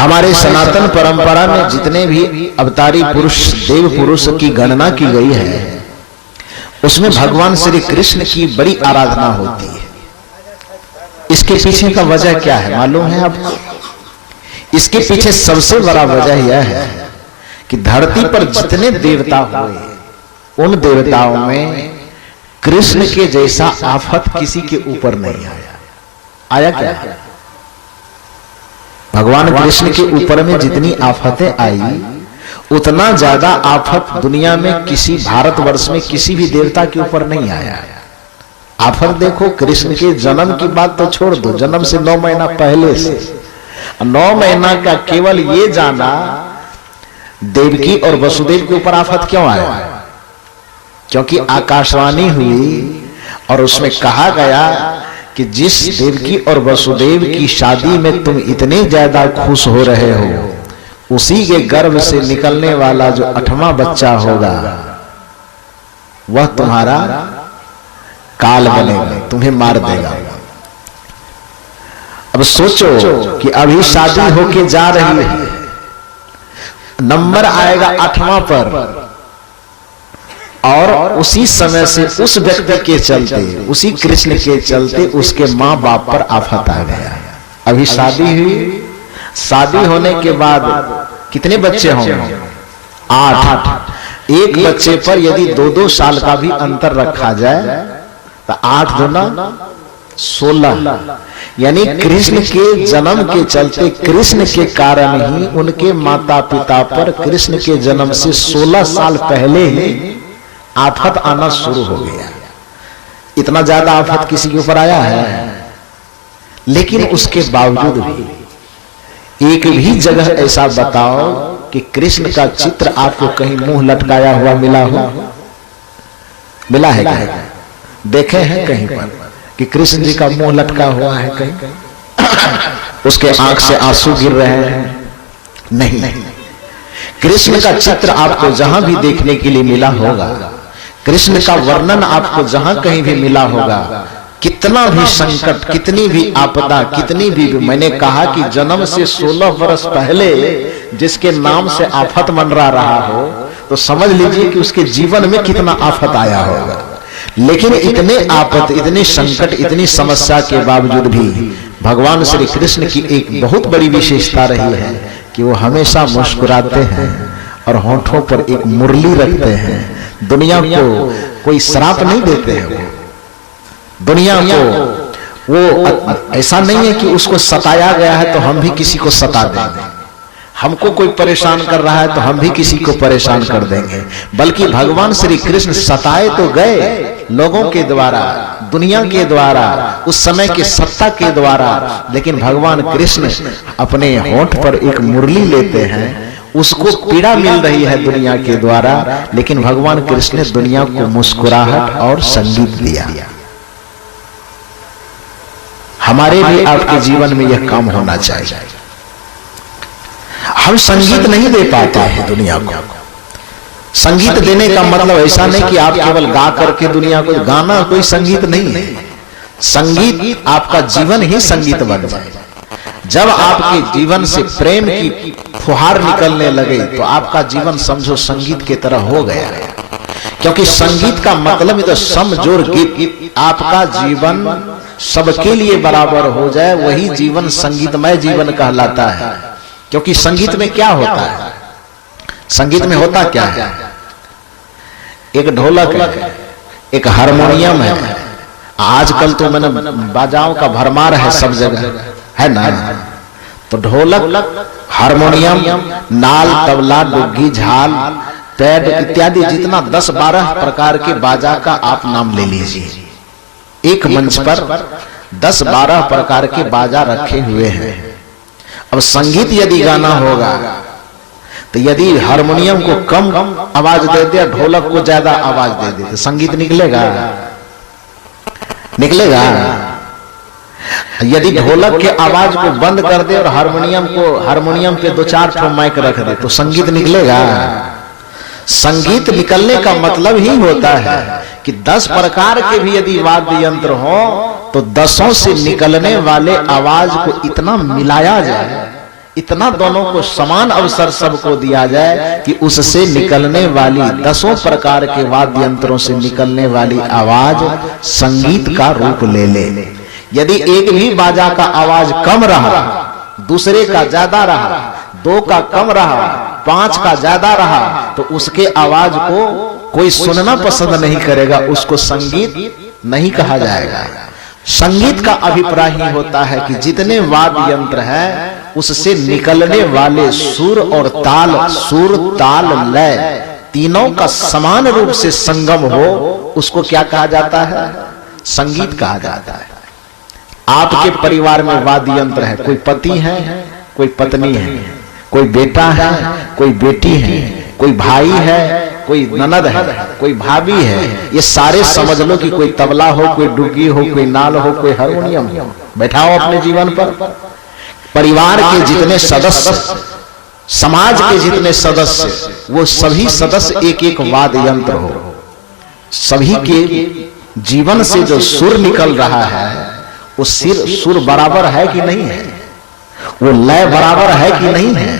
हमारे सनातन परंपरा में जितने भी अवतारी पुरुष देव पुरुष की गणना की गई है उसमें भगवान श्री कृष्ण की बड़ी आराधना होती है। इसके पीछे का वजह क्या है मालूम है आपको? इसके पीछे सबसे बड़ा वजह यह है कि धरती पर जितने देवता हुए उन देवताओं में कृष्ण के जैसा आफत किसी के ऊपर नहीं आया। आया क्या? भगवान कृष्ण के ऊपर में जितनी आफतें आई उतना ज्यादा आफत दुनिया में किसी भारतवर्ष में किसी भी देवता के ऊपर नहीं आया। आफत देखो, कृष्ण के जन्म की बात तो छोड़ दो, जन्म से 9 महीना पहले से 9 महीना का केवल ये जाना देवकी और वसुदेव के ऊपर आफत क्यों आया? क्योंकि आकाशवाणी हुई और उसमें कहा गया कि जिस देवकी और वसुदेव की शादी में तुम इतने ज्यादा खुश हो रहे हो उसी के गर्भ से निकलने वाला जो 8वां बच्चा होगा वह तुम्हारा काल बनेगा, तुम्हें मार देगा। अब सोचो कि अभी शादी होके जा रही है, नंबर आएगा 8वां पर और उसी समय से उस व्यक्ति के चलते, उसी कृष्ण के चलते उसके मां बाप पर आफत आ गया। अभी शादी हुई, शादी होने के बाद कितने बच्चे होंगे? 8। एक बच्चे पर यदि 2-2 साल का भी अंतर रखा जाए तो 8 दूना 16, यानी कृष्ण के जन्म के चलते, कृष्ण के कारण ही उनके माता पिता पर कृष्ण के जन्म से 16 साल पहले ही आफत आना शुरू हो गया। इतना ज्यादा आफत किसी के ऊपर आया है? लेकिन उसके बावजूद भी एक भी जगह ऐसा बताओ कि कृष्ण का चित्र आपको कहीं मुंह लटकाया हुआ मिला हो? मिला है क्या? देखे हैं कहीं पर कि कृष्ण जी का मुंह लटका हुआ है कहीं? उसके आंख से आंसू गिर रहे हैं? नहीं। कृष्ण का चित्र आपको जहां भी देखने के लिए मिला होगा, कृष्ण का वर्णन आपको जहां कहीं भी मिला होगा, कितना भी संकट, कितनी भी आपदा, कितनी भी मैंने कहा कि जन्म से 16 वर्ष पहले जिसके नाम से आफत मंडरा रहा हो तो समझ लीजिए कि उसके जीवन में कितना आफत आया होगा। लेकिन इतने आफत, इतने संकट, इतनी समस्या के बावजूद भी भगवान श्री कृष्ण की एक बहुत बड़ी विशेषता रही है कि वो हमेशा मुस्कुराते हैं और होठों पर एक मुरली रखते हैं। दुनिया को कोई श्राप नहीं देते हैं। वो दुनिया को वो ऐसा नहीं है कि उसको सताया गया है तो हम भी किसी को सता देंगे, हमको कोई परेशान कर रहा है तो हम भी किसी को परेशान कर देंगे। बल्कि भगवान श्री कृष्ण सताए तो गए लोगों के द्वारा, दुनिया के द्वारा, उस समय के सत्ता के द्वारा, लेकिन भगवान कृष्ण अपने होंठ पर एक मुरली लेते हैं। उसको पीड़ा मिल रही है दुनिया के द्वारा, लेकिन भगवान कृष्ण ने दुनिया को मुस्कुराहट और संगीत दिया। हमारे भी आपके जीवन में यह काम होना चाहिए। हम संगीत नहीं दे पाते हैं दुनिया को। संगीत देने का मतलब ऐसा नहीं कि आप केवल गा करके दुनिया को, गाना कोई संगीत नहीं है। संगीत आपका जीवन ही संगीत बन जाए। जब आपके जीवन से प्रेम की फुहार निकलने लगे तो आपका जीवन समझो संगीत की तरह हो गया। क्योंकि संगीत का मतलब तो समजोड़ गीत, आपका जीवन सबके लिए बराबर हो जाए, वही जीवन संगीतमय जीवन कहलाता है। क्योंकि संगीत में क्या होता है? संगीत में होता क्या है? एक ढोलक है, एक हारमोनियम है। आजकल तो मैंने बाजाओं का भरमार है सब जगह, है ना? तो ढोलक, हारमोनियम, नाल, तबला, डुग्गी, झाल, पैड इत्यादि जितना 10-12 प्रकार के बाजा का आप नाम ले लीजिए। एक मंच पर 10-12 प्रकार के बाजा रखे हुए हैं। अब संगीत यदि गाना होगा तो यदि हारमोनियम को कम आवाज दे दे, ढोलक को ज्यादा आवाज दे दे, तो संगीत निकलेगा? निकलेगा? यदि ढोलक के आवाज को बंद कर दे और हारमोनियम पे 2-4 ठो माइक रख दे तो संगीत निकलेगा? संगीत निकलने का मतलब ही होता है कि 10 प्रकार के भी यदि वाद्य यंत्र हो तो 10 से निकलने वाले आवाज को इतना मिलाया जाए, इतना दोनों को समान अवसर सबको दिया जाए कि उससे निकलने वाली 10 प्रकार के वाद्य यंत्रों से निकलने वाली आवाज संगीत का रूप ले ले। यदि एक भी बाजा का आवाज कम रहा, दूसरे का ज्यादा रहा, 2 का कम रहा, 5 का ज्यादा रहा, तो उसके आवाज को कोई सुनना पसंद नहीं करेगा, उसको संगीत नहीं कहा जाएगा। संगीत का अभिप्राय ही होता है कि जितने वाद्य यंत्र है उससे निकलने वाले सुर और ताल, सुर ताल लय तीनों का समान रूप से संगम हो, उसको क्या कहा जाता है? संगीत कहा जाता है। आपके परिवार में वाद्य यंत्र है, कोई पति है, कोई पत्नी है, कोई बेटा है, कोई बेटी है, कोई भाई है, कोई ननद है, कोई भाभी है, ये सारे समझ लो कि कोई तबला हो, कोई डुग्गी हो, कोई नाल हो, कोई हारमोनियम हो। बैठाओ अपने जीवन पर। परिवार के जितने सदस्य, समाज के जितने सदस्य, वो सभी सदस्य एक एक वाद्य यंत्र हो। सभी के जीवन से जो सुर निकल रहा है वो सुर बराबर है कि नहीं है, वो लय बराबर है कि नहीं है,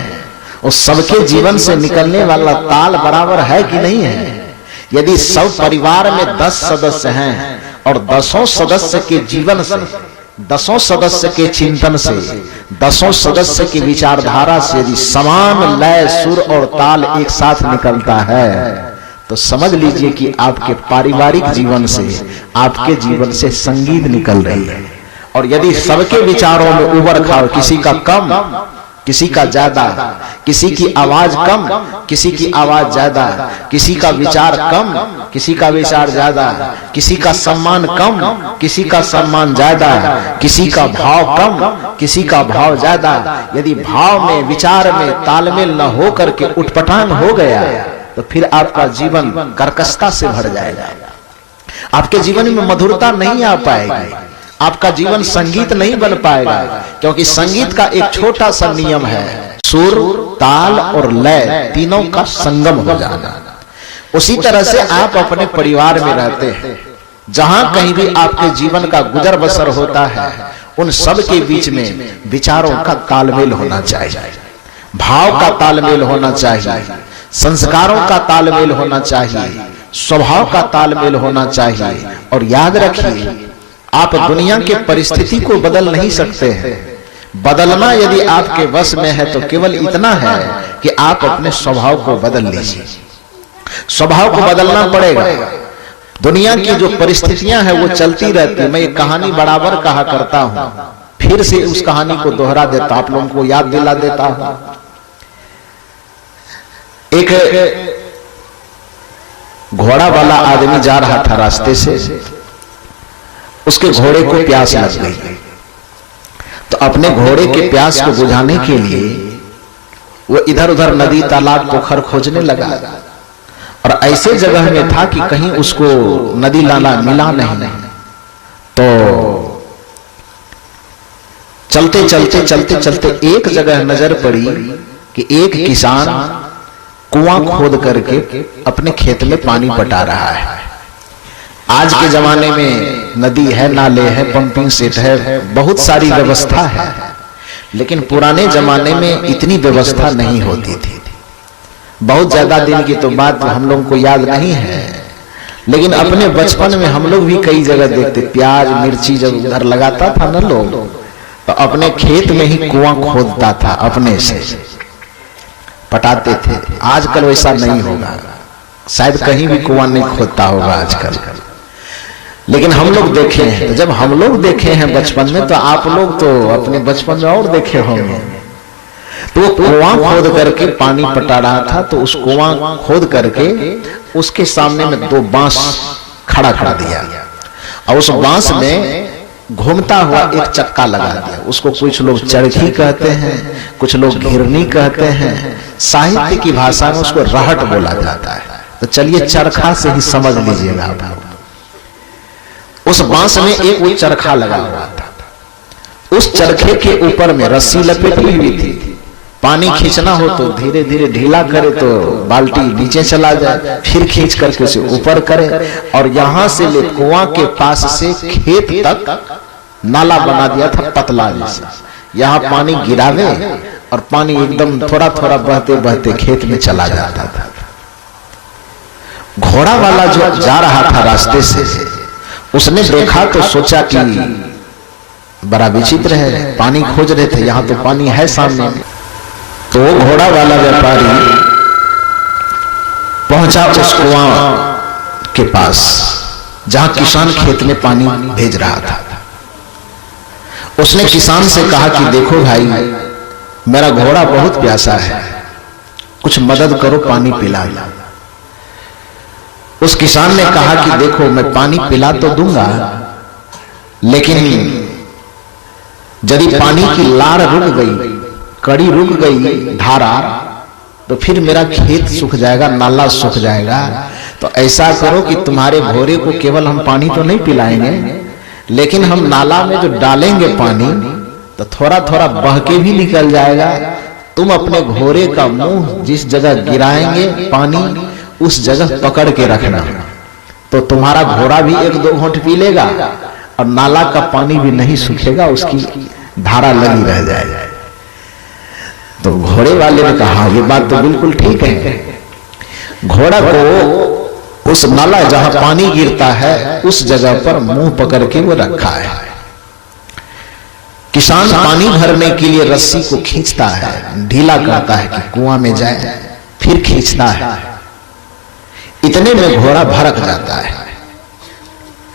और सबके जीवन से निकलने वाला ताल बराबर है कि नहीं है। यदि सब परिवार में 10 सदस्य हैं और 10 सदस्य के जीवन से, 10 सदस्य के चिंतन से, 10 सदस्य की विचारधारा से यदि समान लय, सुर और ताल एक साथ निकलता है तो समझ लीजिए कि आपके पारिवारिक जीवन से, आपके जीवन से संगीत निकल रही है। और यदि सबके विचारों में उबर खाओ, किसी का कम, किसी का ज्यादा, किसी की आवाज कम, किसी की आवाज ज्यादा, किसी का विचार कम, किसी का विचार ज्यादा, किसी का सम्मान कम, किसी का सम्मान ज्यादा, किसी का भाव कम, किसी का भाव ज्यादा, यदि भाव में, विचार में तालमेल न हो करके उठपटांग हो गया तो फिर आपका जीवन कर्कशता से भर जाएगा। आपके जीवन में मधुरता नहीं आ पाएगी, आपका जीवन संगीत नहीं बन पाएगा, क्योंकि संगीत का एक छोटा सा नियम है, सुर, ताल और लय तीनों का संगम हो जाना। उसी तरह से आप अपने परिवार में रहते हैं, जहां कहीं भी आपके जीवन का गुजर बसर होता है, उन सब के बीच में विचारों का तालमेल होना चाहिए, भाव का तालमेल होना चाहिए, संस्कारों का तालमेल होना चाहिए, स्वभाव का तालमेल होना चाहिए। और याद रखिए, आप दुनिया के परिस्थिति को बदल नहीं सकते हैं। बदलना यदि आपके वश में है तो केवल इतना है कि आप अपने स्वभाव को बदल लीजिए। स्वभाव को बदलना पड़ेगा। दुनिया की जो परिस्थितियां हैं वो चलती रहती है। मैं ये कहानी बराबर कहा करता हूं, फिर से उस कहानी को दोहरा देता, आप लोगों को याद दिला देता हूं। एक घोड़ा वाला आदमी जा रहा था रास्ते से, उसके घोड़े को प्यास लग गई, तो अपने घोड़े के प्यास को बुझाने के लिए वो इधर उधर नदी, तालाब, पोखर खोजने लगा। और ऐसे जगह में था कि कहीं उसको नदी नाला मिला नहीं। तो चलते चलते चलते चलते एक जगह नजर पड़ी कि एक किसान कुआं खोद करके अपने खेत में पानी पटा रहा है। आज के जमाने में नदी है, नाले हैं, पंपिंग सेट है, बहुत सारी व्यवस्था है, लेकिन पुराने जमाने में इतनी व्यवस्था नहीं होती थी। बहुत ज्यादा दिन की तो बात हम लोगों को याद नहीं है, लेकिन अपने बचपन में हम लोग भी कई जगह देखते, प्याज मिर्ची जब उधर लगाता था ना लोग, तो अपने खेत में ही कुआं खोदता था, अपने से पटाते थे। आजकल वैसा नहीं होगा, शायद कहीं भी कुआं नहीं खोदता होगा आजकल, लेकिन हम लोग देखे हैं। तो जब हम लोग देखे हैं बचपन में, तो आप लोग तो अपने बचपन में और देखे होंगे। तो वो कुआं खोद करके पानी पटा रहा था, तो उस कुआं खोद करके उसके सामने में 2 बांस खड़ा खड़ा दिया, और उस बांस में घूमता हुआ एक चक्का लगा दिया। उसको कुछ लोग चरखी कहते हैं, कुछ लोग घिरनी कहते हैं, साहित्य की भाषा में उसको रहट बोला जाता है। तो चलिए चरखा से ही समझ लीजिएगा आप। उस बांस में एक वो चरखा लगा हुआ था, उस चरखे के ऊपर में रस्सी लपेटी हुई थी। पानी खींचना हो तो धीरे धीरे ढीला करे तो बाल्टी नीचे चला जाए, फिर खींच करके उसे ऊपर करे, और यहां से ले कुआं के पास से खेत तक नाला बना दिया था पतला जैसे। यहाँ पानी गिरावे और पानी एकदम थोड़ा थोड़ा बहते बहते खेत में चला जाता था। घोड़ा वाला जो जा रहा था रास्ते से, उसने देखा तो सोचा कि बड़ा विचित्र है, पानी खोज रहे थे, यहां तो पानी है सामने। तो वो घोड़ा वाला व्यापारी पहुंचा उस कुआं के पास जहां किसान खेत में पानी भेज रहा था। उसने किसान से कहा कि देखो भाई, मेरा घोड़ा बहुत प्यासा है, कुछ मदद करो, पानी पिला लो। उस किसान ने कहा कि देखो, मैं पानी पिला तो दूंगा, लेकिन यदि पानी की लार रुक गई, कड़ी रुक गई, धारा, तो फिर मेरा खेत सूख जाएगा, नाला सूख जाएगा। तो ऐसा करो कि तुम्हारे घोड़े को केवल हम पानी तो नहीं पिलाएंगे, लेकिन हम नाला में जो डालेंगे पानी, तो थोड़ा थोड़ा बह के भी निकल जाएगा। तुम अपने घोड़े का मुंह जिस जगह गिराएंगे पानी, उस जगह पकड़ के रखना, तो तुम्हारा घोड़ा भी एक दो घूंट पी लेगा और नाला का पानी भी नहीं सूखेगा, उसकी धारा लगी रह जाएगी। तो घोड़े वाले ने कहा ये बात तो बिल्कुल ठीक है। घोड़ा को उस नाला जहां पानी गिरता है उस जगह पर मुंह पकड़ के वो रखा है। किसान पानी भरने के लिए रस्सी को खींचता है, ढीला करता है कि कुआं में जाए, फिर खींचता है। इतने में घोड़ा भड़क जाता है,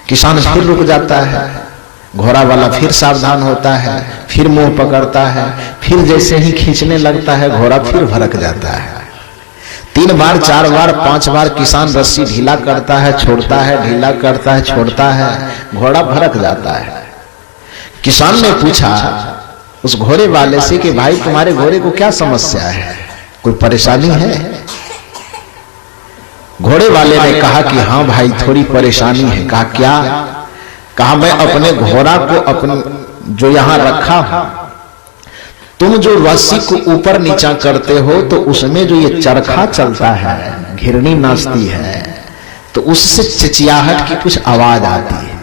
किसान फिर रुक जाता है, घोड़ा वाला फिर सावधान होता है, फिर मुंह पकड़ता है, फिर जैसे ही खींचने लगता है घोड़ा फिर भड़क जाता है। 3 बार 4 बार 5 बार किसान रस्सी ढीला करता है, छोड़ता है, ढीला करता है, छोड़ता है, घोड़ा भड़क जाता है। किसान ने पूछा उस घोड़े वाले से कि भाई तुम्हारे घोड़े को क्या समस्या है, कोई परेशानी है? घोड़े वाले ने कहा कि हाँ भाई थोड़ी परेशानी है। कहा क्या? कहा मैं अपने घोड़ा को अपन जो यहां रखा हूं, तुम जो रस्सी को ऊपर नीचा करते हो तो उसमें जो ये चरखा चलता है, घिरनी नाचती है, तो उससे चिचियाहट की कुछ आवाज आती है।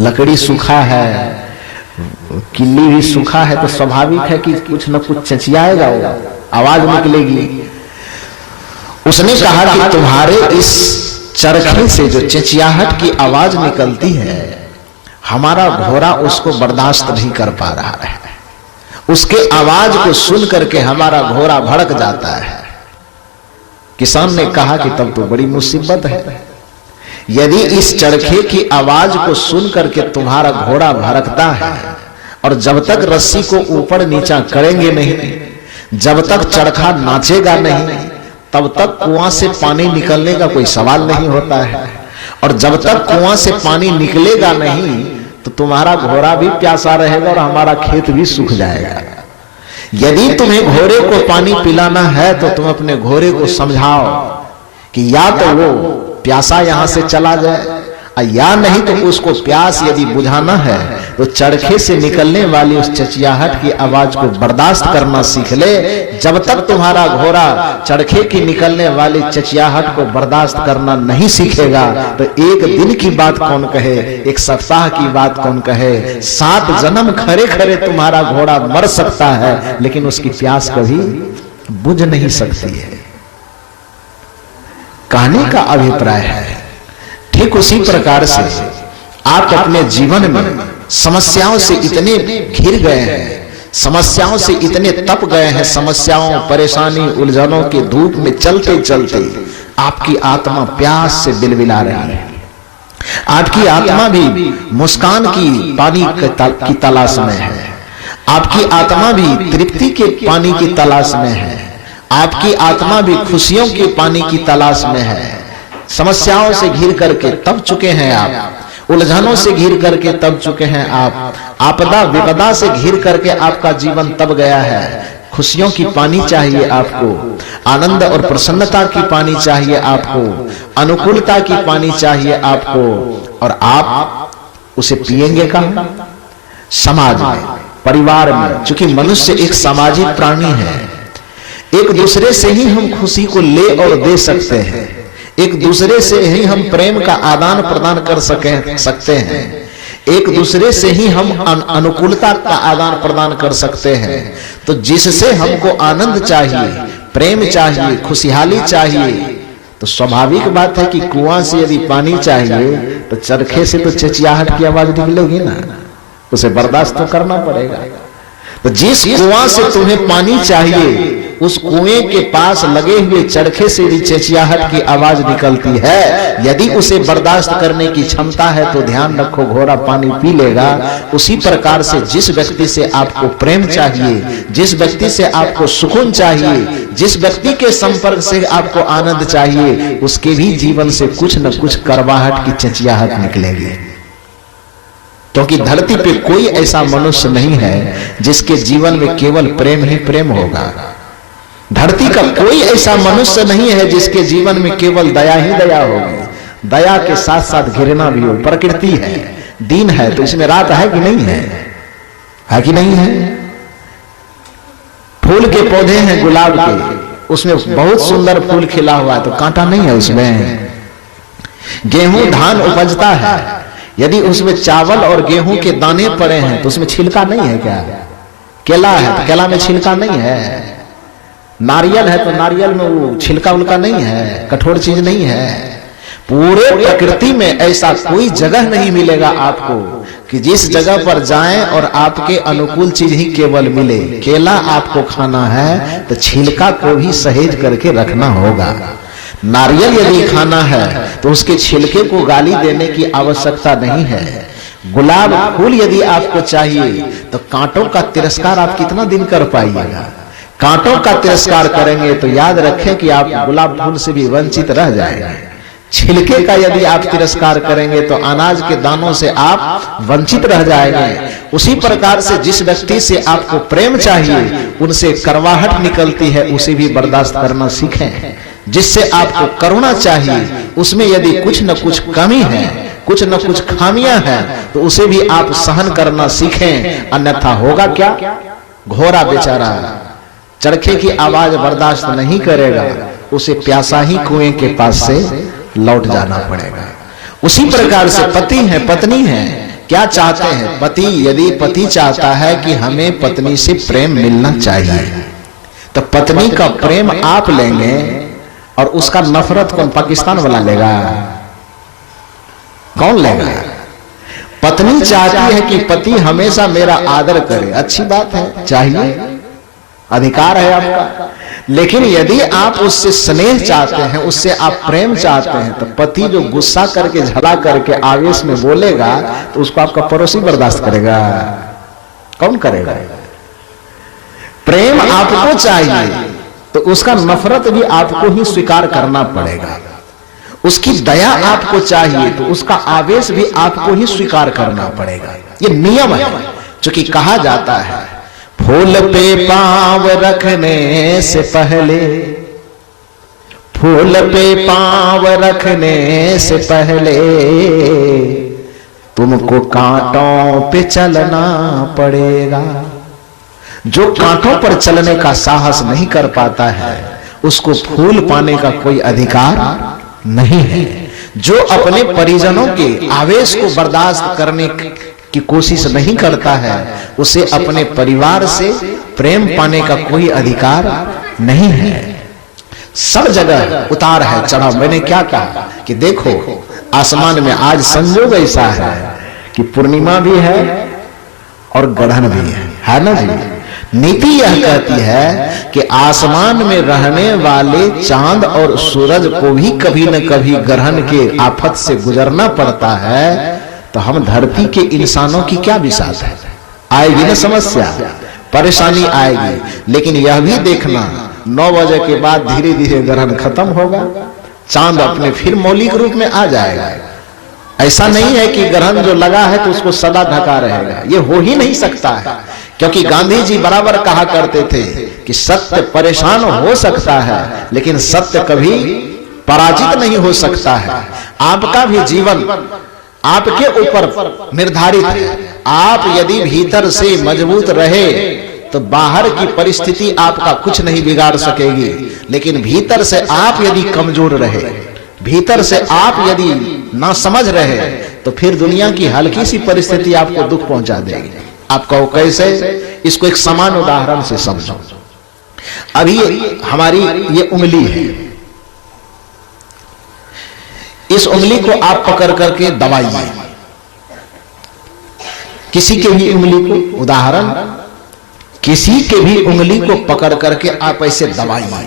लकड़ी सूखा है, किल्ली भी सूखा है, तो स्वाभाविक है कि कुछ न कुछ चिचियाएगा, वो आवाज निकलेगी। उसने कहा कि तुम्हारे इस चरखे से जो चिचियाहट की आवाज निकलती है, हमारा घोड़ा उसको बर्दाश्त नहीं कर पा रहा है, उसके आवाज को सुन करके हमारा घोड़ा भड़क जाता है। किसान ने कहा कि तब तो बड़ी मुसीबत है, यदि इस चरखे की आवाज को सुन करके तुम्हारा घोड़ा भड़कता है और जब तक रस्सी को ऊपर नीचा करेंगे नहीं, जब तक चरखा नाचेगा नहीं, तब तक कुआं से पानी निकलने का कोई सवाल नहीं होता है। और जब तक कुआं से पानी निकलेगा नहीं तो तुम्हारा घोड़ा भी प्यासा रहेगा और हमारा खेत भी सूख जाएगा। यदि तुम्हें घोड़े को पानी पिलाना है तो तुम अपने घोड़े को समझाओ कि या तो वो प्यासा यहां से चला जाए, या नहीं तो उसको प्यास यदि बुझाना है तो चरखे से निकलने वाली उस चिचियाहट की आवाज को बर्दाश्त करना सीख ले। जब तक तुम्हारा घोड़ा चरखे की निकलने वाली चिचियाहट को बर्दाश्त करना नहीं सीखेगा तो एक दिन की बात कौन कहे, एक सप्ताह की बात कौन कहे, 7 जन्म खरे खरे तुम्हारा घोड़ा मर सकता है, लेकिन उसकी प्यास कभी बुझ नहीं सकती है। कहने का अभिप्राय है ठीक उसी प्रकार से आप अपने जीवन में समस्याओं से इतने घिर गए हैं, समस्याओं से इतने तप गए हैं, समस्याओं, परेशानी, उलझनों के धूप में चलते चलते आपकी आत्मा प्यास से बिलबिला रही है। आपकी आत्मा भी मुस्कान की पानी की तलाश में है, आपकी आत्मा भी तृप्ति के पानी की तलाश में है, आपकी आत्मा भी खुशियों के पानी की तलाश में है। समस्याओं से घिर करके तप चुके हैं आप, उलझनों से घिर करके तप चुके हैं आप, आपदा विपदा से घिर करके आपका जीवन तब गया है। खुशियों की पानी चाहिए आपको, आनंद और प्रसन्नता की पानी चाहिए आपको, अनुकूलता की पानी चाहिए आपको, और आप उसे पिएंगे कहां? समाज में, परिवार में। चूंकि मनुष्य एक सामाजिक प्राणी है, एक दूसरे से ही हम खुशी को ले और दे सकते हैं, एक दूसरे से ही हम प्रेम का आदान प्रदान कर सकते हैं, एक दूसरे से ही हम अनुकूलता का आदान प्रदान कर सकते हैं। तो जिससे हमको आनंद चाहिए, प्रेम चाहिए, खुशहाली चाहिए, तो स्वाभाविक बात है कि कुआं से यदि पानी चाहिए तो चरखे से तो चिचियाहट की आवाज निकलेगी ना, उसे बर्दाश्त तो करना पड़ेगा। तो जिस कुआं से तुम्हें पानी चाहिए उस कुएं के पास लगे हुए चरखे से भी चिचियाहट की आवाज निकलती है। यदि उसे बर्दाश्त करने की क्षमता है तो ध्यान रखो घोड़ा पानी पी लेगा। उसी प्रकार से जिस व्यक्ति से आपको प्रेम चाहिए, जिस व्यक्ति से आपको सुकून चाहिए, जिस व्यक्ति के संपर्क से आपको आनंद चाहिए, उसके भी जीवन से कुछ न कुछ करवाहट की चिचियाहट निकलेगी। क्योंकि धरती पे कोई ऐसा मनुष्य नहीं है जिसके जीवन में केवल प्रेम ही प्रेम होगा। धरती का कोई ऐसा मनुष्य नहीं है जिसके जीवन में केवल दया ही दया होगी। दया के साथ साथ घृणा भी हो। प्रकृति है, दिन है, तो इसमें रात है कि नहीं है? है कि नहीं है? फूल के पौधे हैं गुलाब के, उसमें बहुत सुंदर फूल खिला हुआ है तो कांटा नहीं है उसमें। गेहूं धान उपजता है, यदि उसमें चावल और गेहूं के दाने पड़े हैं तो उसमें छिलका नहीं है क्या? केला है तो केला में छिलका नहीं है। नारियल है तो नारियल में वो छिलका उलका नहीं है, कठोर चीज नहीं है। पूरे प्रकृति में ऐसा कोई जगह नहीं मिलेगा आपको कि जिस जगह पर जाएं और आपके अनुकूल चीज ही केवल मिले। केला आपको खाना है तो छिलका को भी सहेज करके रखना होगा। नारियल यदि खाना है तो उसके छिलके को गाली देने की आवश्यकता नहीं है। गुलाब फूल यदि आपको चाहिए तो कांटों का तिरस्कार आप कितना दिन कर पाइएगा? कांटों का तिरस्कार करेंगे तो याद रखें कि आप गुलाब फूल से भी वंचित रह जाएंगे। छिलके का यदि आप तिरस्कार करेंगे तो अनाज के दानों से आप वंचित रह जाएंगे। उसी प्रकार से जिस व्यक्ति से आपको प्रेम चाहिए उनसे करवाहट निकलती है, उसे भी बर्दाश्त करना सीखें। जिससे आपको करुणा चाहिए उसमें यदि कुछ न कुछ कमी है, कुछ न कुछ खामियां हैं, तो उसे भी आप सहन करना सीखें। अन्यथा होगा क्या? घोड़ा बेचारा चरखे की आवाज बर्दाश्त नहीं करेगा, उसे प्यासा ही कुएं के पास से लौट जाना पड़ेगा। उसी प्रकार से पति है, पत्नी है, क्या चाहते हैं? पति यदि पति चाहता है कि हमें पत्नी से प्रेम मिलना चाहिए तो पत्नी का प्रेम आप लेंगे और उसका नफरत कौन? पाकिस्तान वाला लेगा? कौन लेगा? पत्नी चाहती है कि पति हमेशा मेरा आदर करे, अच्छी बात है, चाहिए, अधिकार है आपका। लेकिन यदि आप उससे स्नेह चाहते हैं, उससे आप प्रेम चाहते हैं, तो पति जो गुस्सा करके झगड़ा करके आवेश में बोलेगा तो उसको आपका पड़ोसी बर्दाश्त करेगा? कौन करेगा? प्रेम आपको चाहिए तो उसका नफरत भी आपको ही स्वीकार करना पड़ेगा। उसकी दया आपको चाहिए तो उसका आवेश भी आपको ही स्वीकार करना पड़ेगा। ये नियम है। क्योंकि कहा जाता है फूल पे पांव रखने से पहले, फूल पे पांव रखने से पहले तुमको कांटों पे चलना पड़ेगा। जो कांटों पर चलने का साहस नहीं कर पाता है उसको फूल पाने का कोई अधिकार नहीं है। जो अपने परिजनों के आवेश को बर्दाश्त करने की कोशिश नहीं करता है उसे अपने परिवार से प्रेम पाने का कोई अधिकार नहीं है। सब जगह उतार है, चढ़ाव। मैंने क्या कहा कि देखो आसमान में आज संजोग ऐसा है कि पूर्णिमा भी है और ग्रहण भी है ना जी। नीति यह कहती है कि आसमान में रहने वाले चांद और सूरज को भी कभी न कभी ग्रहण के आफत से गुजरना पड़ता है। तो हम धरती के इंसानों की क्या विशाल है? आएगी ना समस्या, परेशानी आएगी। लेकिन यह भी देखना 9 बजे के बाद धीरे धीरे ग्रहण खत्म होगा, चांद अपने फिर मौलिक रूप में आ जाएगा। ऐसा नहीं है कि ग्रहण जो लगा है तो उसको सदा ढका रहेगा, ये हो ही नहीं सकता है। क्योंकि गांधी जी बराबर कहा करते थे कि सत्य परेशान हो सकता है लेकिन सत्य कभी पराजित नहीं हो सकता है। आपका भी जीवन आपके ऊपर निर्धारित है। आप यदि भीतर से मजबूत रहे तो बाहर की परिस्थिति आपका कुछ नहीं बिगाड़ सकेगी। लेकिन भीतर से आप यदि कमजोर रहे, भीतर से आप यदि ना समझ रहे तो फिर दुनिया की हल्की सी परिस्थिति आपको दुख पहुंचा देगी। आप कहो कैसे? इसको एक समान उदाहरण से समझो। अभी हमारी ये उंगली है, इस उंगली को आप पकड़ करके दबाइए, किसी के भी उंगली को, उदाहरण किसी के भी उंगली को पकड़ करके आप ऐसे दबाइए,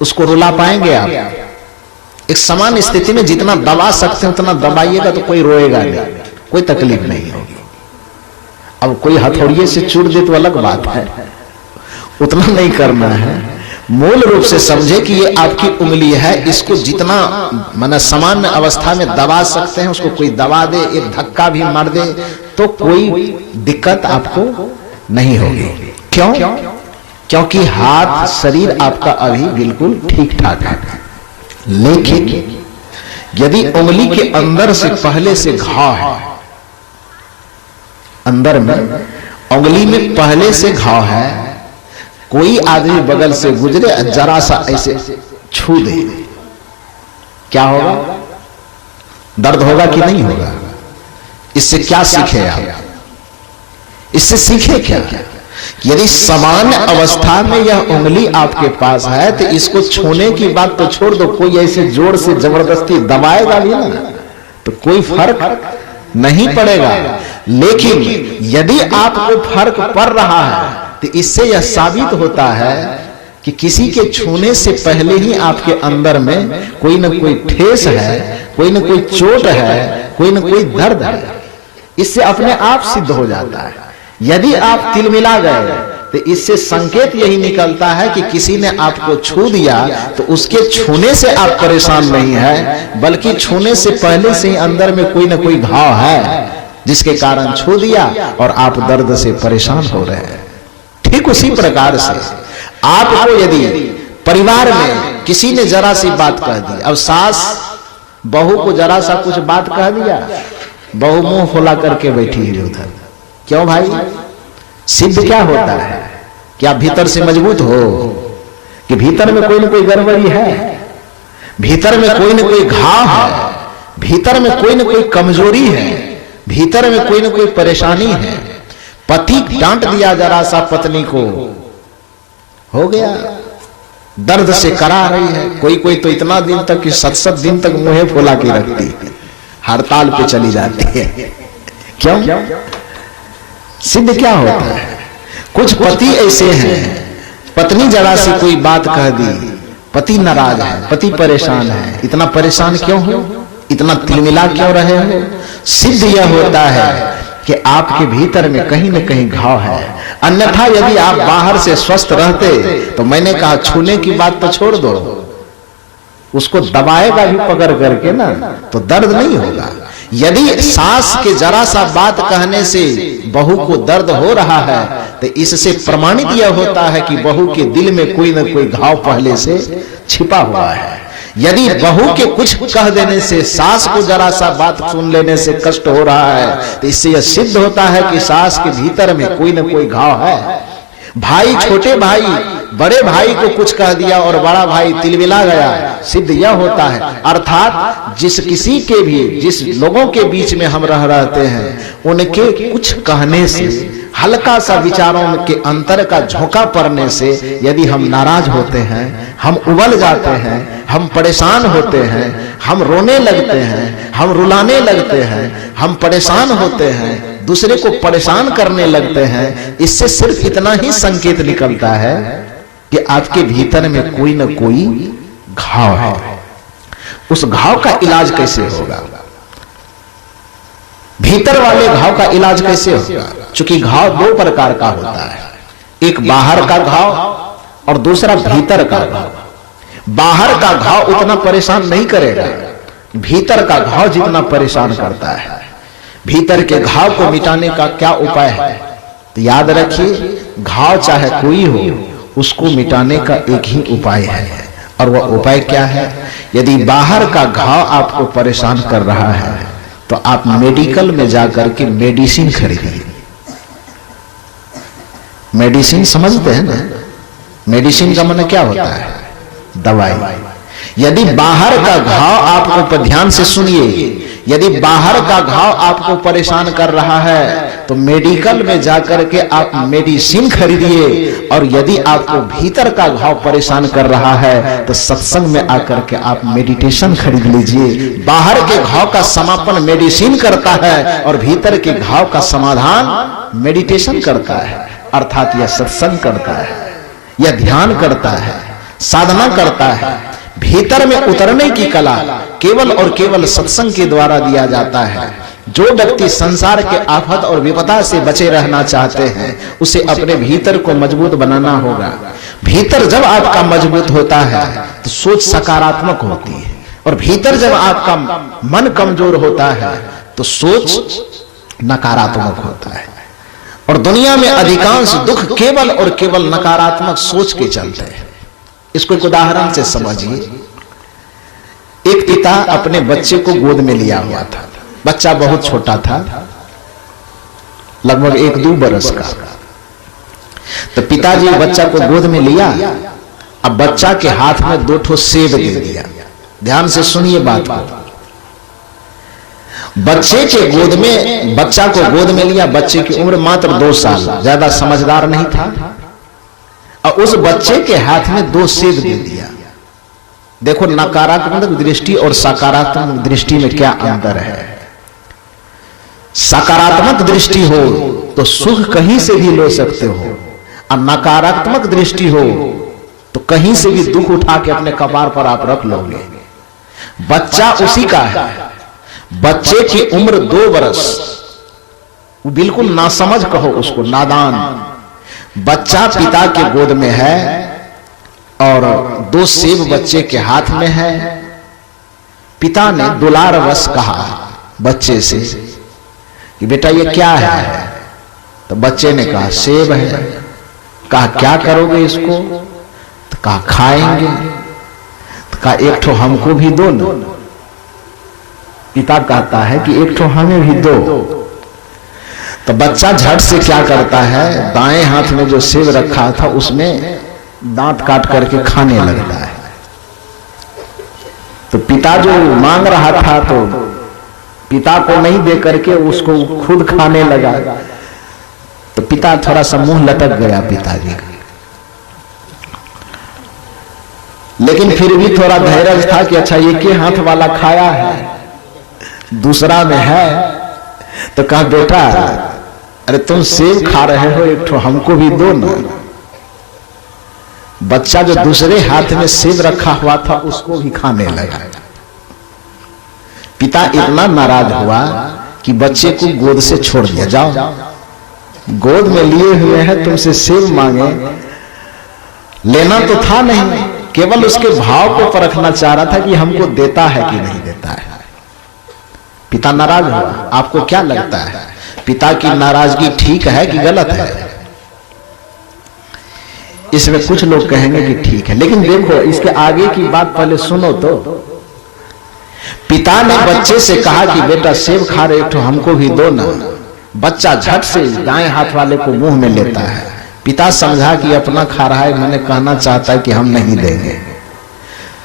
उसको रुला पाएंगे आप? एक समान स्थिति में जितना दबा सकते हैं उतना दबाइएगा तो कोई रोएगा नहीं, कोई तकलीफ नहीं होगी। अब कोई हथौड़िए से चूड़ दे तो अलग बात है, उतना नहीं करना है। मूल रूप से समझे कि ये आपकी उंगली है, इसको जितना माने सामान्य अवस्था में दबा सकते हैं उसको कोई दबा दे, एक धक्का भी मार दे तो कोई दिक्कत आपको नहीं होगी। क्यों? क्योंकि हाथ शरीर आपका अभी बिल्कुल ठीक ठाक है। लेकिन यदि उंगली के अंदर से पहले से घाव है, अंदर में उंगली में पहले से घाव है, कोई आदमी बगल से गुजरे जरा सा ऐसे छू दे, क्या होगा? दर्द होगा कि नहीं होगा? इससे क्या सीखे आप? इससे सीखे क्या? यदि सामान्य अवस्था में यह उंगली आपके पास है तो इसको छूने की बात तो छोड़ दो, कोई ऐसे जोर से जबरदस्ती दबाएगा भी ना तो कोई फर्क नहीं पड़ेगा। लेकिन यदि आपको फर्क पड़ रहा है तो इससे यह साबित होता है कि किसी के छूने से पहले ही आपके अंदर में कोई न कोई ठेस है, कोई न कोई चोट है, कोई न कोई दर्द है। इससे अपने आप सिद्ध हो जाता है। यदि आप तिलमिला गए तो इससे संकेत यही निकलता है कि किसी ने आपको छू दिया तो उसके छूने से आप परेशान नहीं है, बल्कि छूने से पहले से ही अंदर में कोई ना कोई घाव है जिसके कारण छू दिया और आप दर्द से परेशान हो रहे हैं। ठीक उसी प्रकार से आपको यदि परिवार में किसी ने जरा सी बात कह दी, अब सास बहू को जरा सा कुछ बात कह दिया, बहू मुंह फुला करके बैठी है उधर। क्यों भाई? सिद्ध क्या होता है? क्या भीतर से मजबूत हो कि भीतर में कोई ना कोई गड़बड़ी है, भीतर में कोई ना कोई घाव है, भीतर में कोई ना कोई कमजोरी है, भीतर में कोई ना कोई परेशानी है। पति डांट दिया जरा सा पत्नी को, हो गया, दर्द से करा रही है। कोई कोई तो इतना दिन तक कि 7-7 दिन तक मुंह फुला के रखती है, हड़ताल पे चली जाती है। क्यों? सिद्ध क्या होता है? कुछ पति ऐसे हैं, पत्नी जरा सी कोई बात कह दी, पति नाराज है, पति परेशान है। इतना परेशान क्यों हो? इतना तिलमिला क्यों रहे हो? सिद्ध यह होता है कि आपके भीतर में कहीं न कहीं घाव है। अन्यथा यदि आप बाहर से स्वस्थ रहते तो मैंने कहा छूने की बात तो छोड़ दो, उसको दबाएगा भी पकड़ करके ना तो दर्द नहीं होगा। यदि सास के जरा सा बात कहने से बहू को दर्द हो रहा है तो इससे प्रमाणित यह होता है कि बहू के दिल में कोई न कोई घाव पहले से छिपा हुआ है। यदि बहू के कुछ कह देने से सास को जरा सा बात सुन लेने से कष्ट हो रहा है तो इससे यह सिद्ध होता है कि सास के भीतर में कोई न कोई घाव है। भाई छोटे भाई बड़े भाई को कुछ कह दिया और बड़ा भाई तिलमिला गया, सिद्ध यह होता है। अर्थात जिस लोगों के बीच में हम रहते हैं उनके कुछ कहने से, हल्का सा विचारों के अंतर का झोंका पड़ने से यदि हम नाराज होते हैं, हम उबल जाते हैं, हम परेशान होते हैं, हम रोने लगते हैं, हम रुलाने लगते हैं, हम परेशान होते हैं, दूसरे को परेशान करने लगते हैं, इससे सिर्फ इतना ही संकेत निकलता है कि आपके भीतर में कोई न कोई घाव है। उस घाव का इलाज कैसे होगा? भीतर वाले घाव का इलाज कैसे होगा? क्योंकि घाव 2 प्रकार का होता है, एक बाहर का घाव और दूसरा भीतर का घाव। बाहर का घाव उतना परेशान नहीं करेगा, भीतर का घाव जितना परेशान करता है। भीतर के घाव को मिटाने का क्या उपाय है? तो याद रखिए, घाव चाहे कोई हो उसको मिटाने का एक ही उपाय है। और वह उपाय क्या है? यदि बाहर का घाव आपको परेशान कर रहा है तो आप मेडिकल में जाकर के मेडिसिन खरीदिए। मेडिसिन समझते हैं ना? मेडिसिन का मतलब क्या होता है? दवाई। यदि बाहर का घाव आपको, ध्यान से सुनिए, यदि बाहर का घाव आपको परेशान कर रहा है तो मेडिकल में जाकर के आप मेडिसिन खरीदिए, और यदि आपको भीतर का घाव परेशान कर रहा है तो सत्संग में आकर के आप मेडिटेशन खरीद लीजिए। बाहर के घाव का समापन मेडिसिन करता है और भीतर के घाव का समाधान मेडिटेशन करता है, अर्थात यह सत्संग करता है, यह ध्यान करता है, साधना करता है। भीतर में उतरने की कला केवल और केवल सत्संग के द्वारा दिया जाता है। जो व्यक्ति संसार के आफत और विपदा से बचे रहना चाहते हैं उसे अपने भीतर को मजबूत बनाना होगा। भीतर जब आपका मजबूत होता है तो सोच सकारात्मक होती है, और भीतर जब आपका मन कमजोर होता है तो सोच नकारात्मक होता है। और दुनिया में अधिकांश दुख केवल और केवल नकारात्मक सोच के चलते हैं। इसको एक उदाहरण से समझिए। एक पिता अपने बच्चे को गोद में लिया हुआ था। बच्चा बहुत छोटा था, लगभग 1-2 बरस का। तो पिताजी बच्चा को गोद में लिया। अब बच्चा के हाथ में 2 ठो सेब दे दिया। ध्यान से सुनिए बात को। बच्चे के गोद में, बच्चा को गोद में लिया। बच्चे की उम्र मात्र 2 साल, ज्यादा समझदार नहीं था, और उस बच्चे के हाथ में 2 सेब दे दिया। देखो नकारात्मक दृष्टि और सकारात्मक दृष्टि में क्या अंतर है। सकारात्मक दृष्टि हो तो सुख कहीं से भी ले सकते हो, और नकारात्मक दृष्टि हो तो कहीं से भी दुख उठा के अपने कपार पर आप रख लोगे। बच्चा उसी का है। बच्चे की उम्र 2 बरस, वो बिल्कुल नासमझ कहो उसको, नादान। बच्चा पिता के गोद में है और 2 सेब बच्चे के हाथ में है। पिता ने दुलारवश कहा बच्चे से कि बेटा ये क्या है? तो बच्चे ने कहा सेब है। कहा क्या करोगे इसको? तो कहा खाएंगे। तो कहा 1 ठो हमको भी दो ना। पिता कहता है कि 1 ठो हमें भी दो। तो बच्चा झट से क्या करता है, दाएं हाथ में जो सेब रखा था उसमें दांत काट करके खाने लगता है। तो पिता जो मांग रहा था तो पिता को नहीं दे करके उसको खुद खाने लगा। तो पिता थोड़ा सा मुंह लटक गया पिताजी का, लेकिन फिर भी थोड़ा धैर्य था कि अच्छा ये के हाथ वाला खाया है, दूसरा में है। तो कहा बेटा अरे तुम सेब खा रहे हो, 1 ठो हमको भी दो ना। बच्चा जो दूसरे हाथ में सेब रखा हुआ था उसको भी खाने लगा। पिता इतना नाराज हुआ कि बच्चे को गोद से छोड़ दिया। जाओ, गोद में लिए हुए हैं, तुमसे सेब मांगे, लेना तो था नहीं, केवल उसके भाव को परखना चाह रहा था कि हमको देता है कि नहीं देता है। पिता नाराज हुआ। आपको क्या लगता है, पिता की नाराजगी ठीक है कि गलत है? इसमें कुछ लोग कहेंगे कि ठीक है, लेकिन देखो इसके आगे की बात पहले सुनो। तो पिता ने बच्चे से कहा कि बेटा सेब खा रहे तो हमको भी दो ना। बच्चा झट से दाएं हाथ वाले को मुंह में लेता है। पिता समझा कि अपना खा रहा है, मैंने कहना चाहता है कि हम नहीं देंगे।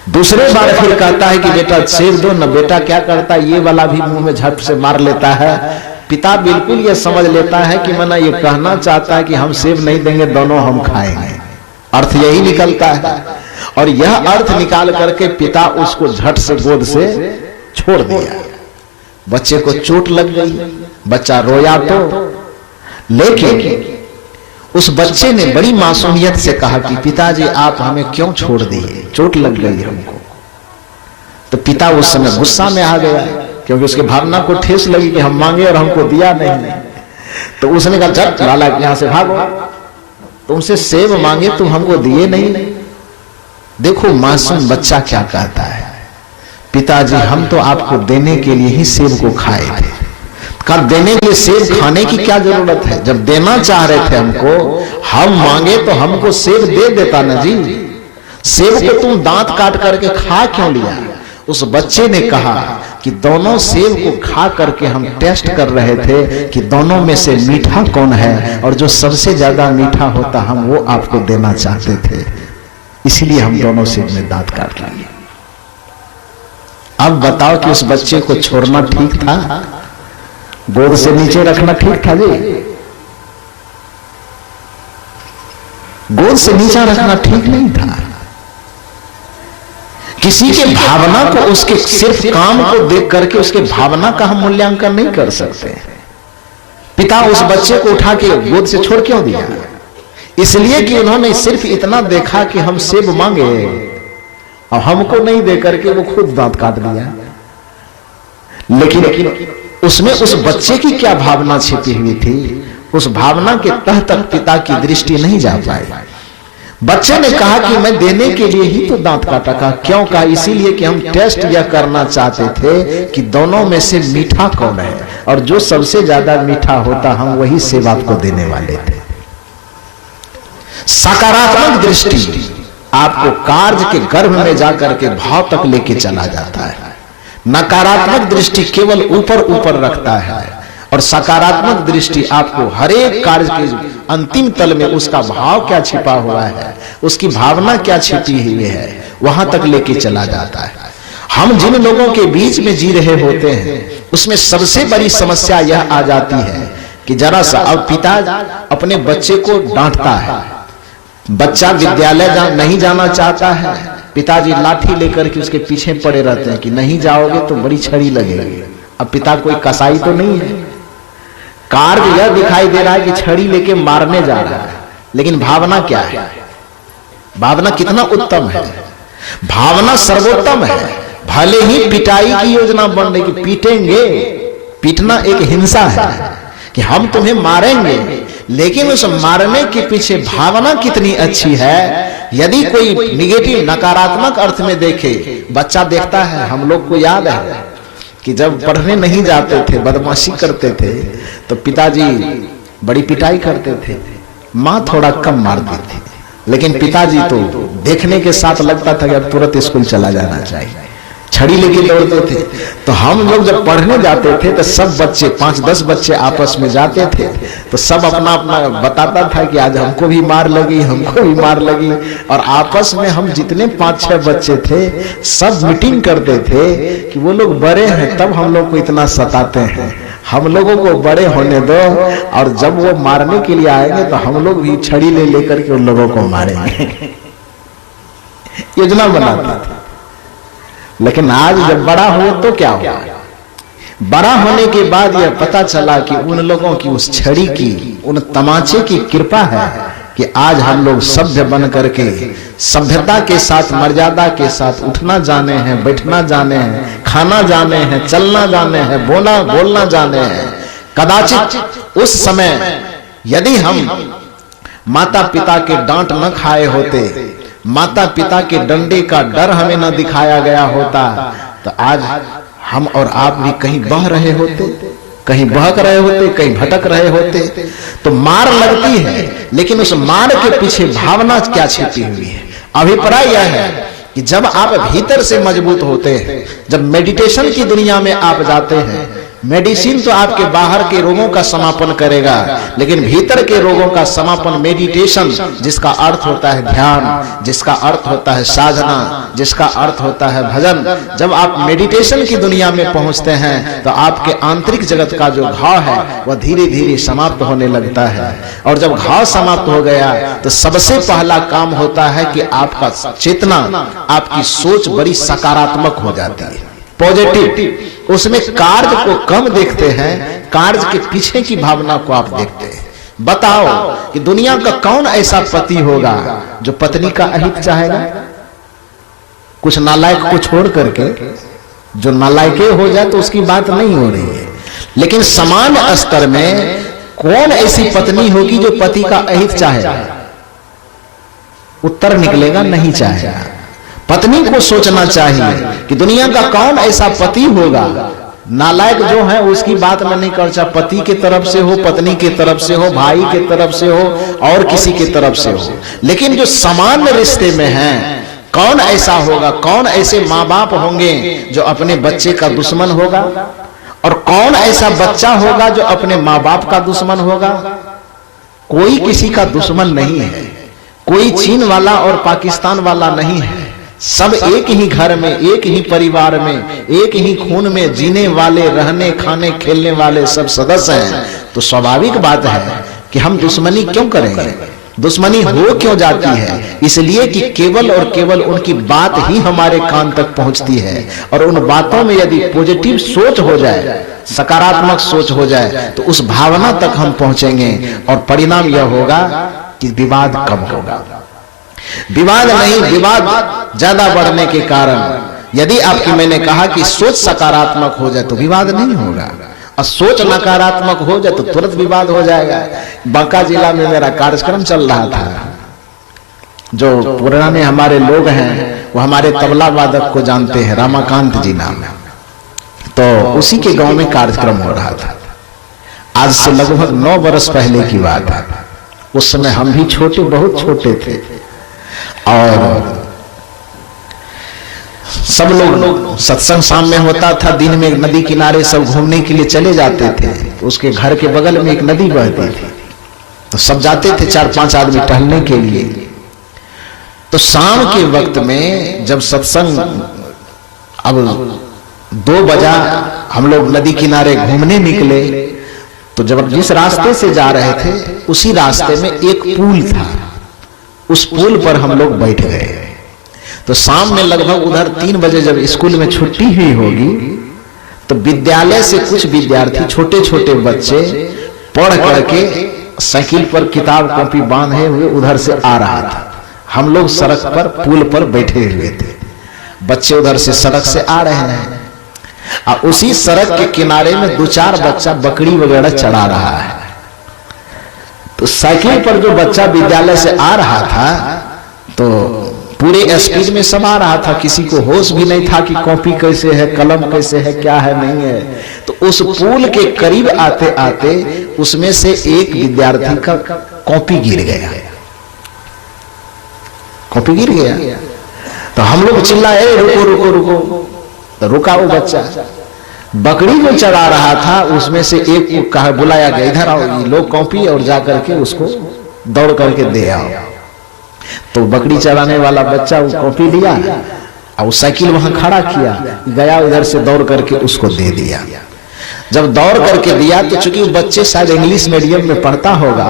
दूसरे बार फिर कहता है कि बेटा सेब दो ना। बेटा क्या करता है, ये वाला भी मुंह में झट से मार लेता है। पिता बिल्कुल ये समझ लेता है कि मैंने ये कहना चाहता है कि हम सेब नहीं देंगे, दोनों हम खाएंगे। अर्थ यही निकलता है, और यह अर्थ निकाल करके पिता उसको झट से गोद से छोड़ दिया। बच्चे को चोट लग गई, बच्चा रोया तो, लेकिन उस बच्चे ने बड़ी मासूमियत से कहा कि पिताजी आप हमें क्यों छोड़ दिए, चोट लग गई हमको। तो पिता उस समय गुस्सा में आ गया, क्योंकि उसके भावना को ठेस लगी कि हम मांगे और हमको दिया नहीं। तो उसने कहा झट लाला यहां से भागो, तुमसे सेब मांगे तुम हमको दिए नहीं। देखो मासूम बच्चा क्या कहता है, पिताजी हम तो आपको देने के लिए ही सेब को खाए थे। कहा देने के लिए सेब खाने की क्या जरूरत है? जब देना चाह रहे थे हमको, हम मांगे तो हमको सेब दे देता ना जी। सेब को तुम दांत काट करके खा क्यों लिया? उस बच्चे ने कहा कि दोनों सेब को खा करके हम टेस्ट कर रहे थे कि दोनों में से मीठा कौन है, और जो सबसे ज्यादा मीठा होता हम वो आपको देना चाहते थे, इसलिए हम दोनों सेब में दांत काट लिए। अब बताओ कि उस बच्चे को छोड़ना ठीक था? गोद से नीचे रखना ठीक था जी? गोद से नीचा रखना ठीक नहीं था। किसी के भावना को, उसके सिर्फ काम को देख करके उसके भावना का हम मूल्यांकन नहीं कर सकते। पिता उस बच्चे को उठा के गोद से छोड़ क्यों दिया? इसलिए कि उन्होंने सिर्फ इतना देखा कि हम सेब मांगे और हमको नहीं दे करके वो खुद दांत काट दिया। लेकिन उसमें उस बच्चे की क्या भावना छिपी हुई थी, उस भावना के तह तक पिता की दृष्टि नहीं जा पाई। बच्चे ने कहा कि मैं देने के लिए ही तो दांत काटा। कहा क्यों? कहा इसीलिए कि हम टेस्ट यह करना चाहते थे कि दोनों में से मीठा कौन है, और जो सबसे ज्यादा मीठा होता हम वही सेब आपको देने वाले थे। सकारात्मक दृष्टि आपको कार्य के गर्भ में जाकर के भाव तक लेके चला जाता है। नकारात्मक दृष्टि केवल ऊपर ऊपर रखता है, और सकारात्मक दृष्टि आपको हर एक कार्य के अंतिम तल में उसका भाव क्या छिपा हुआ है, उसकी भावना क्या छिपी हुई है, वहां तक लेके चला जाता है। हम जिन लोगों के बीच में जी रहे होते हैं उसमें सबसे बड़ी समस्या यह आ जाती है कि जरा सा अब पिता अपने बच्चे को डांटता है, बच्चा विद्यालय नहीं जाना चाहता है, पिताजी लाठी लेकर के उसके पीछे पड़े रहते हैं कि नहीं जाओगे तो बड़ी छड़ी लगेगी। अब पिता कोई कसाई तो नहीं है, कार्य यह दिखाई दे रहा है कि छड़ी लेके मारने जा रहा है, लेकिन भावना क्या है? भावना कितना उत्तम है, भावना सर्वोत्तम है। भले ही पिटाई की योजना बन रही कि पीटेंगे, पीटना एक हिंसा है कि हम तुम्हें मारेंगे, लेकिन उस मारने के पीछे भावना कितनी अच्छी है। यदि कोई निगेटिव नकारात्मक अर्थ में देखे, बच्चा देखता है, हम लोग को याद है कि जब पढ़ने नहीं जाते थे, बदमाशी करते थे, तो पिताजी बड़ी पिटाई करते थे, माँ थोड़ा कम मारती थी, लेकिन पिताजी तो देखने के साथ लगता था कि अब तुरंत स्कूल चला जाना चाहिए, छड़ी लेके दौड़ते थे। तो हम लोग जब पढ़ने जाते थे तो सब बच्चे 5-10 बच्चे आपस में जाते थे, तो सब अपना अपना बताता था कि आज हमको भी मार लगी, हमको भी मार लगी, और आपस में हम जितने 5-6 बच्चे थे सब मीटिंग करते थे कि वो लोग बड़े हैं तब हम लोग को इतना सताते हैं, हम लोगों को बड़े होने दो, और जब वो मारने के लिए आएंगे तो हम लोग भी छड़ी ले लेकर के उन लोगों को मारेंगे। योजना बनाते थे। लेकिन आज जब बड़ा हुए तो क्या हुआ? बड़ा होने के बाद यह पता चला कि उन लोगों की उस छड़ी की, उन तमाचे की कृपा है कि आज हम लोग सभ्य बन करके सभ्यता के साथ, मर्यादा के साथ उठना जाने हैं, बैठना जाने हैं, खाना जाने हैं, चलना जाने हैं, बोलना जाने हैं। कदाचित उस समय यदि हम माता पिता के डांट न खाए होते, माता पिता के डंडे का डर हमें न दिखाया गया होता, तो आज हम और आप भी कहीं बह रहे होते, कहीं बहक रहे होते, कहीं भटक रहे होते। तो मार लगती है, लेकिन उस मार के पीछे भावना क्या छिपी हुई है? अभिप्राय यह है कि जब आप भीतर से मजबूत होते हैं, जब मेडिटेशन की दुनिया में आप जाते हैं, मेडिसिन तो आपके बाहर के रोगों का समापन करेगा, लेकिन भीतर के रोगों का समापन मेडिटेशन, जिसका अर्थ होता है ध्यान, जिसका अर्थ होता है साधना, जिसका अर्थ होता है भजन। जब आप मेडिटेशन की दुनिया में पहुंचते हैं तो आपके आंतरिक जगत का जो घाव है वह धीरे धीरे समाप्त होने लगता है, और जब घाव समाप्त हो गया तो सबसे पहला काम होता है कि आपका चेतना, आपकी सोच बड़ी सकारात्मक हो जाती है, पॉजिटिव। उसमें कार्य को कम देखते हैं, कार्य के पीछे की भावना को आप देखते हैं। बताओ कि दुनिया का कौन ऐसा पति होगा जो पत्नी का अहित चाहेगा? कुछ नालायक को छोड़ करके, जो नालायके हो जाए तो उसकी बात नहीं हो रही है, लेकिन समान स्तर में कौन ऐसी पत्नी होगी जो पति का अहित चाहेगा? उत्तर निकलेगा नहीं चाहेगा। पत्नी को सोचना चाहिए कि दुनिया का कौन ऐसा पति होगा, नालायक जो है उसकी बात में नहीं कर चाह, पति के तरफ से हो, पत्नी के तरफ से हो, भाई के तरफ से हो, और किसी के तरफ से हो, लेकिन जो समान रिश्ते में है, कौन ऐसा होगा? कौन ऐसे माँ बाप होंगे जो अपने बच्चे का दुश्मन होगा, और कौन ऐसा बच्चा होगा जो अपने माँ बाप का दुश्मन होगा? कोई किसी का दुश्मन नहीं है, कोई चीन वाला और पाकिस्तान वाला नहीं है, सब एक ही घर में, एक ही परिवार में, एक ही खून में जीने वाले, रहने खाने खेलने वाले सब सदस्य हैं। तो स्वाभाविक बात है कि हम दुश्मनी क्यों करेंगे? दुश्मनी हो क्यों जाती है? इसलिए कि केवल और केवल उनकी बात ही हमारे कान तक पहुंचती है, और उन बातों में यदि पॉजिटिव सोच हो जाए, सकारात्मक सोच हो जाए, तो उस भावना तक हम पहुंचेंगे, और परिणाम यह होगा कि विवाद कम होगा। विवाद नहीं, विवाद ज्यादा बढ़ने के कारण, यदि आपकी मैंने कहा कि सोच सकारात्मक हो जाए तो विवाद नहीं होगा, और सोच नकारात्मक हो जाए तो तुरंत विवाद हो जाएगा। बांका जिला में मेरा कार्यक्रम चल रहा था, जो पुराने हमारे लोग हैं वो हमारे तबला वादक को जानते हैं, रामाकांत जी नाम है, तो उसी के गांव में कार्यक्रम हो रहा था। आज से लगभग 9 वर्ष पहले की बात है। उस समय हम भी छोटे, बहुत छोटे थे, और सब लोग सत्संग शाम में होता था, दिन में नदी किनारे सब घूमने के लिए चले जाते थे। उसके घर के बगल में एक नदी बहती थी, तो सब जाते थे 4-5 आदमी टहलने के लिए। तो शाम के वक्त में जब सत्संग अब 2 बजा, हम लोग नदी किनारे घूमने निकले, तो जब जिस रास्ते से जा रहे थे उसी रास्ते में एक पुल था, उस पुल पर हम लोग बैठ गए। तो शाम में लगभग उधर 3 बजे जब स्कूल में छुट्टी हुई होगी, तो विद्यालय से कुछ विद्यार्थी, छोटे छोटे बच्चे पढ़ करके साइकिल पर किताब कॉपी बांधे हुए उधर से आ रहा था। हम लोग सड़क पर, पुल पर बैठे हुए थे, बच्चे उधर से सड़क से आ रहे हैं, और उसी सड़क के किनारे में 2-4 बच्चा बकरी वगैरह चढ़ा रहा है। तो साइकिल पर जो बच्चा विद्यालय से आ रहा था, तो पूरे स्पीड में सब आ रहा था, किसी को होश भी नहीं था कि कॉपी कैसे है, कलम कैसे है, क्या है, नहीं है। तो उस पुल के करीब आते आते उसमें से एक विद्यार्थी का कॉपी गिर गया, कॉपी गिर गया। तो हम लोग चिल्लाए, रुको रुको रुको। तो रुका वो बच्चा, बकरी जो चढ़ा रहा था उसमें से एक को कहा, बुलाया गया, इधर आओ, ये लो कॉपी, और जाकर के उसको दौड़ करके दे आओ। तो बकरी चराने वाला बच्चा वो कॉपी लिया और साइकिल वहां खड़ा किया, गया उधर से दौड़ करके उसको दे दिया। जब दौड़ करके दिया तो चूंकि बच्चे शायद इंग्लिश मीडियम में पढ़ता होगा,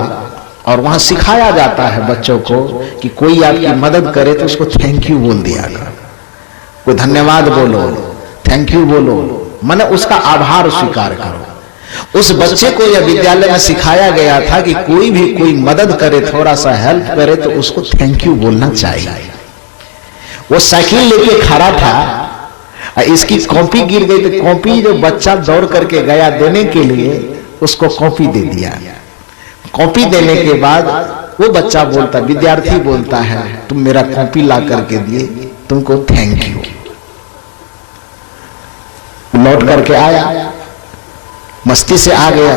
और वहां सिखाया जाता है बच्चों को कि कोई आपकी मदद करे तो उसको थैंक यू बोल दिया करो, कोई धन्यवाद बोलो, थैंक यू बोलो, माने उसका आभार स्वीकार करो। उस बच्चे को यह विद्यालय में सिखाया गया था कि कोई भी कोई मदद करे, थोड़ा सा हेल्प करे, तो उसको थैंक यू बोलना चाहिए। वो साइकिल लेके खड़ा था, इसकी कॉपी गिर गई, तो कॉपी जो बच्चा दौड़ करके गया देने के लिए, उसको कॉपी दे दिया। कॉपी देने के बाद वो बच्चा बोलता, विद्यार्थी बोलता है, तुम मेरा कॉपी ला करके दिए, तुमको थैंक यू। लौट करके आया, मस्ती से आ गया।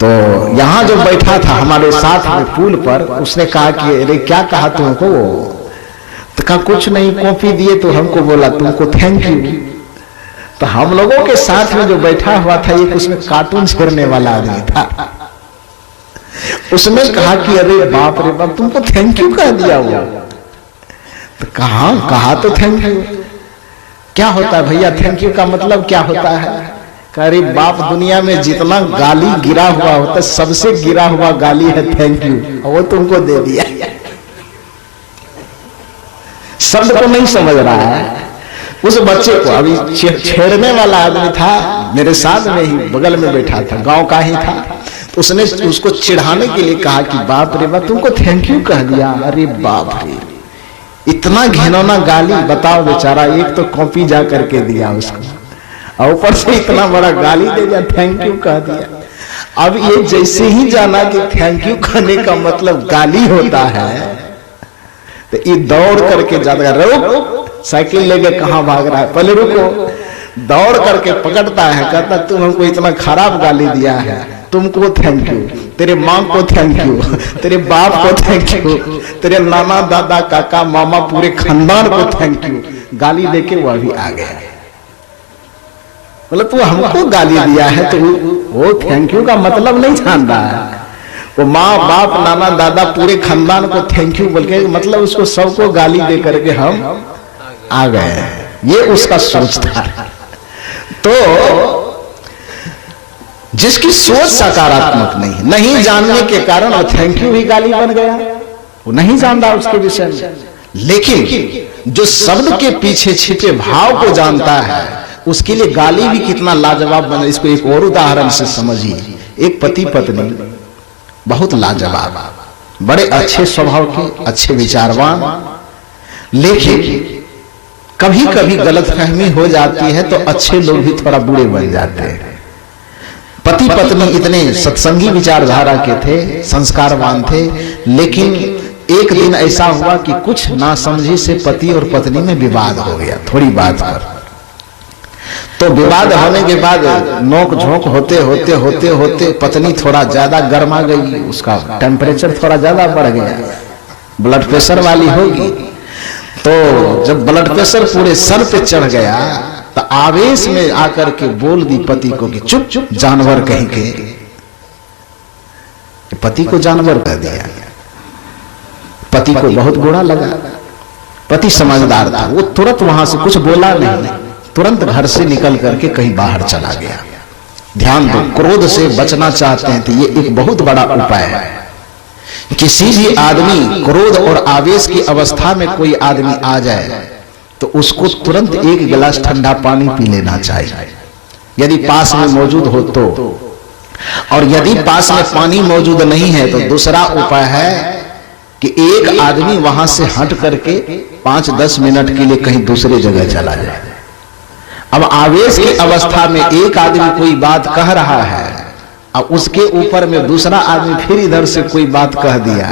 तो यहां जो बैठा था हमारे साथ में पुल पर, उसने कहा कि अरे क्या कहा तुमको? तो कहा कुछ नहीं, कॉपी दिए तो हमको बोला तुमको थैंक यू। तो हम लोगों के साथ में जो बैठा हुआ था एक उसमें कार्टून छेड़ने वाला आदमी था, उसने कहा कि अरे बाप रे बाप, तुमको थैंक यू कह दिया वो। तो कहा तो थैंक यू क्या होता है भैया, थैंक यू का मतलब क्या होता है? अरे बाप, दुनिया में जितना गाली गिरा हुआ होता है सबसे गिरा हुआ गाली है थैंक यू, वो तुमको दे दिया। शब्द को नहीं समझ रहा है। उस बच्चे को, अभी छेड़ने वाला आदमी था मेरे साथ में ही बगल में बैठा था, गांव का ही था, तो उसने उसको चिढ़ाने के लिए कहा कि बाप रे बाप, तुमको थैंक यू कह दिया। अरे बाप रे, इतना घिनौना गाली, बताओ बेचारा, एक तो कॉपी जा करके दिया उसको, और ऊपर से इतना बड़ा गाली दे दिया, थैंक यू कह दिया। अब ये जैसे ही जाना कि थैंक यू कहने का मतलब गाली होता है, तो ये दौड़ करके जाता है, रुक, साइकिल लेके कहां भाग रहा है, पहले रुको। दौड़ करके पकड़ता है, कहता तुम हमको इतना खराब गाली दिया है, तुमको थैंक यू, तेरे माँ को थैंक यू, तेरे बाप को थैंक यू, तेरे नाना दादा काका मामा पूरे खानदान को थैंक यू। गाली देके वो अभी आ गया। मतलब तू हमको गाली दिया है, तो वो थैंक यू का मतलब नहीं जान रहा है। वो माँ बाप नाना दादा पूरे खानदान को थैंक यू बोल के, मतलब उसको सबको गाली दे करके हम आ गए, ये उसका सोच था। तो जिसकी सोच सकारात्मक नहीं जानने के कारण वो थैंक यू भी गाली बन गया, वो नहीं जान रहा उसके विषय में। लेकिन जो शब्द के पीछे छिपे भाव को जानता है, उसके लिए गाली भी कितना लाजवाब बना। इसको एक और उदाहरण से समझिए। एक पति पत्नी बहुत लाजवाब, बड़े अच्छे स्वभाव के, अच्छे विचारवान, लेकिन कभी कभी गलतफहमी हो जाती है तो अच्छे लोग भी थोड़ा बुरे बन जाते हैं। पति पत्नी इतने सत्संगी विचारधारा के थे, संस्कारवान थे, लेकिन एक दिन ऐसा हुआ कि कुछ नासमझी से पति और पत्नी में विवाद हो गया, थोड़ी बात पर। तो विवाद होने के बाद नोक झोंक होते होते होते होते पत्नी थोड़ा ज्यादा गर्मा गई, उसका टेम्परेचर थोड़ा ज्यादा बढ़ गया, ब्लड प्रेशर वाली होगी। तो जब ब्लड प्रेशर पूरे सर पे चढ़ गया तो आवेश में आकर के बोल दी पति को कि चुप चुप जानवर कहीं के। पति को जानवर कह दिया। पति को बहुत बुरा लगा। पति समझदार था, वो तुरंत वहां से कुछ बोला नहीं, तुरंत घर से निकल करके कहीं बाहर चला गया। ध्यान दो, क्रोध से बचना चाहते हैं तो ये एक बहुत बड़ा उपाय है। किसी भी आदमी क्रोध और आवेश की अवस्था में कोई आदमी आ जाए तो उसको तुरंत एक गिलास ठंडा पानी पी लेना चाहिए, यदि पास में मौजूद हो तो। और यदि पास में पानी मौजूद नहीं है तो दूसरा उपाय है कि एक आदमी वहां से हट करके 5-10 मिनट के लिए कहीं दूसरे जगह चला जाए। अब आवेश की अवस्था में एक आदमी कोई बात कह रहा है, अब उसके ऊपर में दूसरा आदमी फिर इधर से कोई बात कह दिया,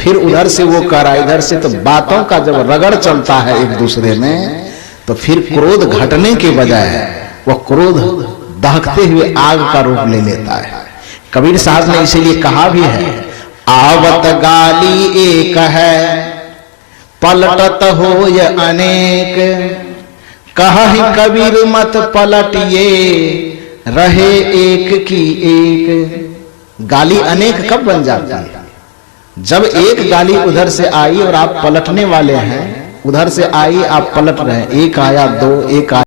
फिर उधर से वो कह रहा इधर से, तो बातों का जब रगड़ चलता है एक दूसरे में तो फिर क्रोध घटने के बजाय वह क्रोध दहकते हुए आग का रूप ले लेता है। कबीर साहब ने इसीलिए कहा भी है, आवत गाली एक है पलटत हो य अनेक, कहा कबीर मत पलटिए रहे एक की एक। गाली अनेक कब बन जाती है? जब एक गाली उधर से आई और आप पलटने वाले हैं, उधर से आई आप पलट रहे हैं, एक आया, दो, एक आया।